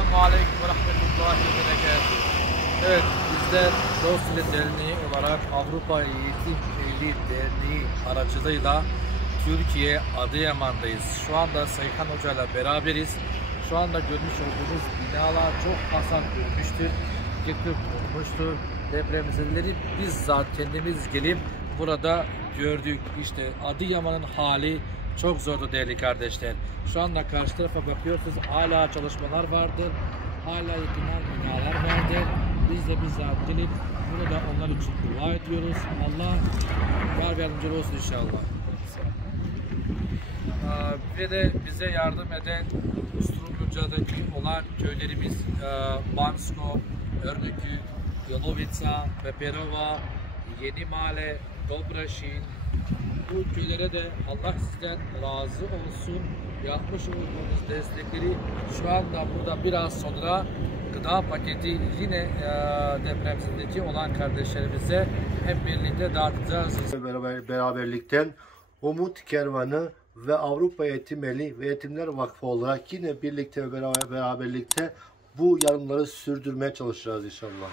Esselamu Aleyküm ve Rahmetullahi ve Berekatuhu. Evet, bizler Dost Derneği olarak Avrupa Eğitim Birliği Derneği aracılığıyla Türkiye Adıyaman'dayız. Şu anda Sayhan Hoca ile beraberiz. Şu anda görmüş olduğunuz binalar çok hasar görmüştür, yıkık olmuştur. Depremzedeleri bizzat kendimiz gelip burada gördük. İşte Adıyaman'ın hali çok zordu değerli kardeşler. Şu anda karşı tarafa bakıyorsunuz, hala çalışmalar vardır. Hala yıkılan binalar vardır. Biz de bizzat gelip burada onlar için dua ediyoruz. Allah yar ve yardımcı olsun inşallah. Ve de bize yardım eden Strumluca'daki olan köylerimiz Bansko, Örnükü, Yolovica, Peperova, Yeni Mahalle, Dobraşin, bu köylere de Allah sizden razı olsun. Yapmış olduğunuz destekleri şu anda burada biraz sonra gıda paketi yine depremzedeki olan kardeşlerimize hep birlikte dağıtacağız. Beraberlikten Umut Kervanı ve Avrupa Eğitim Eli ve Eğitimler Vakfı olarak yine birlikte ve beraberlikte bu yardımları sürdürmeye çalışacağız inşallah.